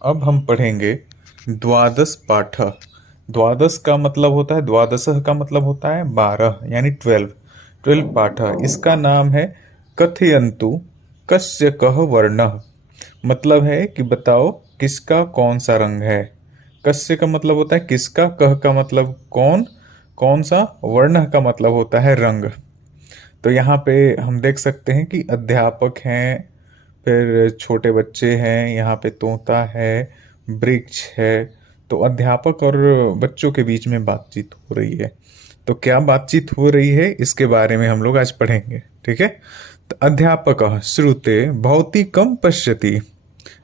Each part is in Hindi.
अब हम पढ़ेंगे द्वादश पाठ। द्वादश का मतलब होता है, द्वादशः का मतलब होता है 12 यानी 12। 12 पाठ, इसका नाम है कथयन्तु कस्य कः वर्णः। मतलब है कि बताओ किसका कौन सा रंग है। कस्य का मतलब होता है किसका, कह का मतलब कौन, कौन सा, वर्ण का मतलब होता है रंग। तो यहाँ पे हम देख सकते हैं कि अध्यापक हैं, फिर छोटे बच्चे हैं, यहाँ पे तोता है, वृक्ष है। तो अध्यापक और बच्चों के बीच में बातचीत हो रही है। तो क्या बातचीत हो रही है इसके बारे में हम लोग आज पढ़ेंगे, ठीक है। तो अध्यापक श्रुते भौतिकम पश्यति।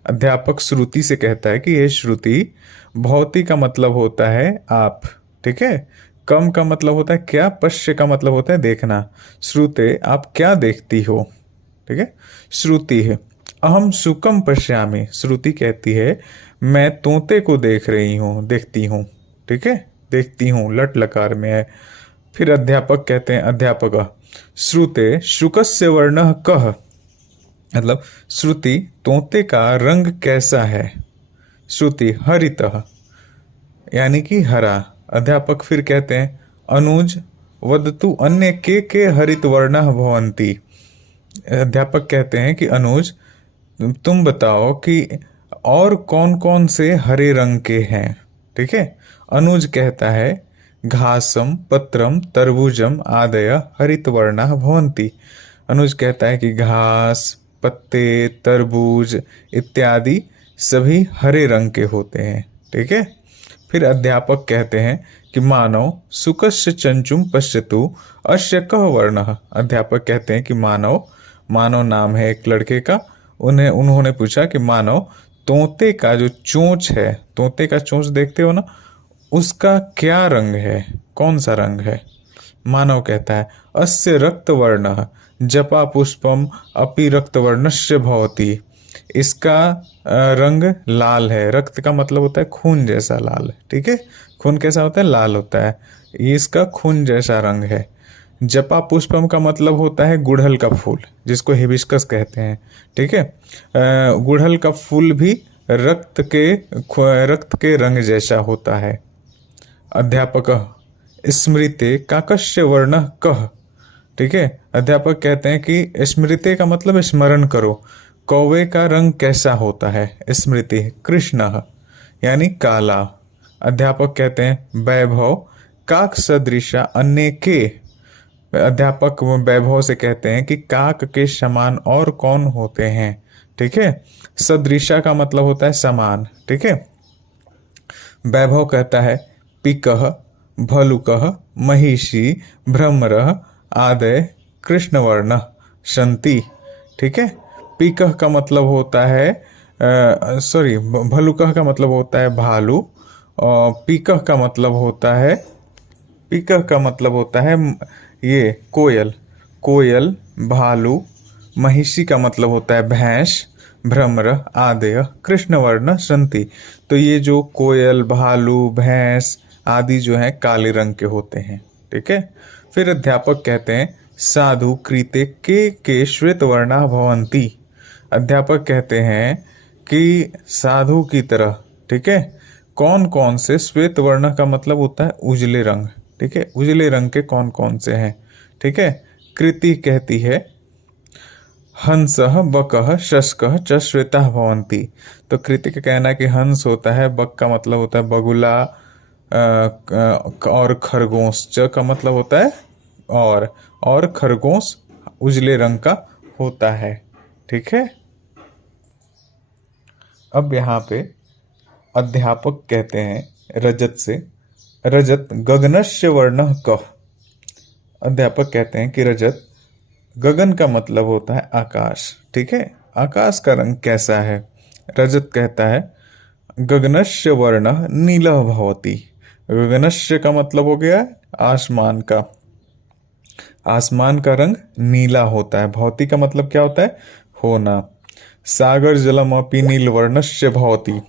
अध्यापक श्रुति से कहता है कि ये श्रुति, भौति का मतलब होता है आप, ठीक है। कम का मतलब होता है क्या, पश्य का मतलब होता है देखना। श्रुते आप क्या देखती हो, ठीक है। श्रुति है अहम सुकम पश्यामि। श्रुति कहती है मैं तोते को देख रही हूँ, देखती हूँ, ठीक है। देखती हूँ लट लकार में है। फिर अध्यापक कहते हैं, अध्यापक श्रुते शुकस्य वर्णः कः। मतलब श्रुति तोते का रंग कैसा है। श्रुति हरितः यानी कि हरा। अध्यापक फिर कहते हैं अनुज वदतु अन्य के हरित वर्णः भवन्ति। अध्यापक कहते हैं कि अनुज तुम बताओ कि और कौन कौन से हरे रंग के हैं, ठीक है। अनुज कहता है घासम पत्रम तरबूजम आदय हरितवर्णा भवन्ति। अनुज कहता है कि घास, पत्ते, तरबूज इत्यादि सभी हरे रंग के होते हैं, ठीक है। फिर अध्यापक कहते हैं कि मानव सुकस्य चंचुम पश्यतु अस्य कः वर्णः। अध्यापक कहते हैं कि मानव, मानव नाम है एक लड़के का, उन्होंने पूछा कि मानव तोते का जो चोंच है, तोते का चोंच देखते हो ना, उसका क्या रंग है, कौन सा रंग है। मानव कहता है अस्य रक्तवर्णः जपा पुष्पम अपि रक्तवर्णस्य भवति। इसका रंग लाल है। रक्त का मतलब होता है खून जैसा लाल, ठीक है। खून कैसा होता है, लाल होता है। ये इसका खून जैसा रंग है। जपा पुष्पम का मतलब होता है गुड़हल का फूल, जिसको हिबिस्कस कहते हैं, ठीक है। गुड़हल का फूल भी रक्त के रंग जैसा होता है। अध्यापक स्मृते काकस्य वर्ण कह, ठीक है। अध्यापक कहते हैं कि स्मृति का मतलब स्मरण करो, कौवे का रंग कैसा होता है। स्मृति कृष्ण यानी काला। अध्यापक कहते हैं वैभव काक सदृशा अन्य के। अध्यापक वैभव से कहते हैं कि काक के समान और कौन होते हैं, ठीक है। सदृशा का मतलब होता है समान, ठीक है। वैभव कहता है पिकः भलुकः महिषी भ्रमरः आदय कृष्णवर्ण संति, ठीक है। पिकः का मतलब होता है भलुकः का मतलब होता है भालू, और पिकः का मतलब होता है, पिकः का मतलब होता है ये कोयल। कोयल, भालू, महिषी का मतलब होता है भैंस, भ्रमर आदय कृष्णवर्ण संति। तो ये जो कोयल, भालू, भैंस आदि जो है काले रंग के होते हैं, ठीक है। फिर अध्यापक कहते हैं साधु कृते के श्वेत वर्णा भवंती। अध्यापक कहते हैं कि साधु की तरह, ठीक है, कौन कौन से, श्वेत वर्ण का मतलब होता है उजले रंग, ठीक है। उजले रंग के कौन कौन से हैं, ठीक है। कृति कहती है हंसः बकः शस्कः च श्वेतः भवन्ति। तो कृति का कहना है कि हंस होता है, बक का मतलब होता है बगुला, और खरगोश, च का मतलब होता है और खरगोश उजले रंग का होता है, ठीक है। अब यहाँ पे अध्यापक कहते हैं रजत से, रजत गगनस्य वर्णः कः। अध्यापक कहते हैं कि रजत, गगन का मतलब होता है आकाश, ठीक है। आकाश का रंग कैसा है। रजत कहता है गगनस्य वर्णः नीलः भवति। गगनस्य का मतलब हो गया आसमान का, आसमान का रंग नीला होता है। भवति का मतलब क्या होता है, होना। सागर जलम अपि नीलवर्णस्य भवति।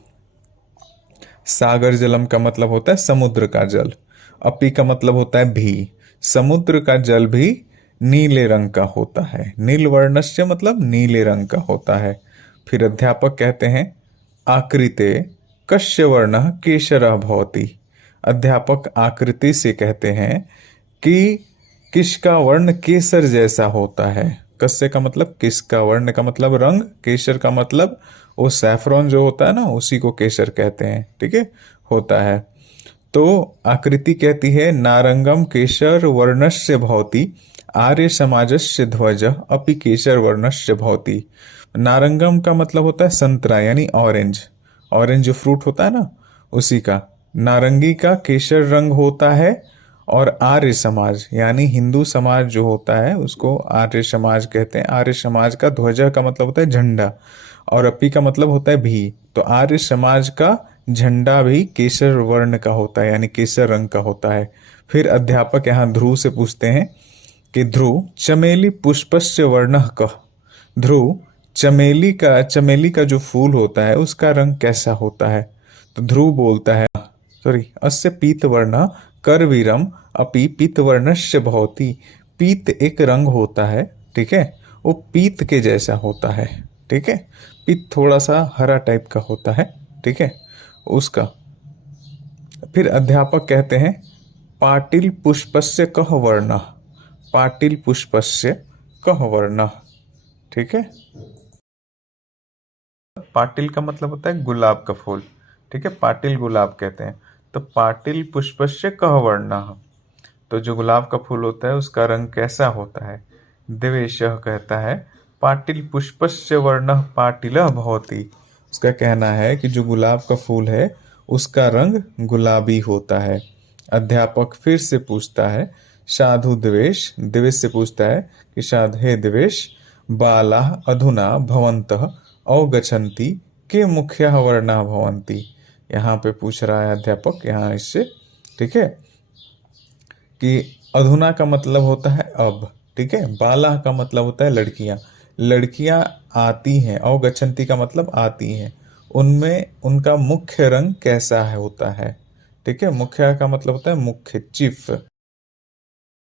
सागर जलम का मतलब होता है समुद्र का जल। अपी का मतलब होता है भी, समुद्र का जल भी नीले रंग का होता है। नीलवर्णस्य मतलब नीले रंग का होता है। फिर अध्यापक कहते हैं आकृते कस्य वर्णः केशरः भवति। अध्यापक आकृति से कहते हैं कि किसका वर्ण केसर जैसा होता है। कस्य का मतलब किसका, वर्ण का मतलब रंग, केसर का मतलब वो सैफरॉन जो होता है ना, उसी को केसर कहते हैं। ठीक है, होता है। तो आकृति कहती है नारंगम केशर वर्णस्य भवति आर्य समाजस्य ध्वज अपि केशर वर्णस्य भवति। नारंगम का मतलब होता है संतरा यानी ऑरेंज, ऑरेंज जो फ्रूट होता है ना उसी का। नारंगी का केसर रंग होता है। और आर्य समाज यानी हिंदू समाज जो होता है उसको आर्य समाज कहते हैं। आर्य समाज का ध्वजा का मतलब होता है झंडा, और अपी का मतलब होता है भी। तो आर्य समाज का झंडा भी केसर वर्ण का होता है यानी केसर रंग का होता है। फिर अध्यापक यहाँ ध्रुव से पूछते हैं कि ध्रुव चमेली पुष्पस्य वर्णः कः। ध्रुव चमेली का जो फूल होता है उसका रंग कैसा होता है। तो ध्रुव बोलता है अस्य पीतवर्ण करवीरम अपि पीतवर्णस्य भवति। पीत एक रंग होता है, ठीक है, वो पीत के जैसा होता है। ठीक है, पीत थोड़ा सा हरा टाइप का होता है। ठीक है, उसका। फिर अध्यापक कहते हैं पाटिल पुष्पस्य कः वर्णः। पाटिल पुष्पस्य कः वर्णः। ठीक है, पाटिल का मतलब होता है गुलाब का फूल। ठीक है, पाटिल गुलाब कहते हैं। तो पाटिल पुष्पस्य कः वर्णः, तो जो गुलाब का फूल होता है उसका रंग कैसा होता है। देवेशः कहता है पाटिल पुष्पस्य वर्णः पाटिलः भवति। उसका कहना है कि जो गुलाब का फूल है उसका रंग गुलाबी होता है। अध्यापक फिर से पूछता है साधु देवेश, देवेश से पूछता है कि साध हे देवेश बालाः अधुना भवन्तः अवगच्छन्ति के मुख्याः वर्णाः भवन्ति। यहाँ पे पूछ रहा है अध्यापक यहाँ इससे। ठीक है, कि अधुना का मतलब होता है अब। ठीक है, बाला का मतलब होता है लड़कियां। लड़कियां आती हैं, अवगच्छन्ति का मतलब आती हैं, उनमें उनका मुख्य रंग कैसा है होता है। ठीक है, मुख्य का मतलब होता है मुख्य, चीफ।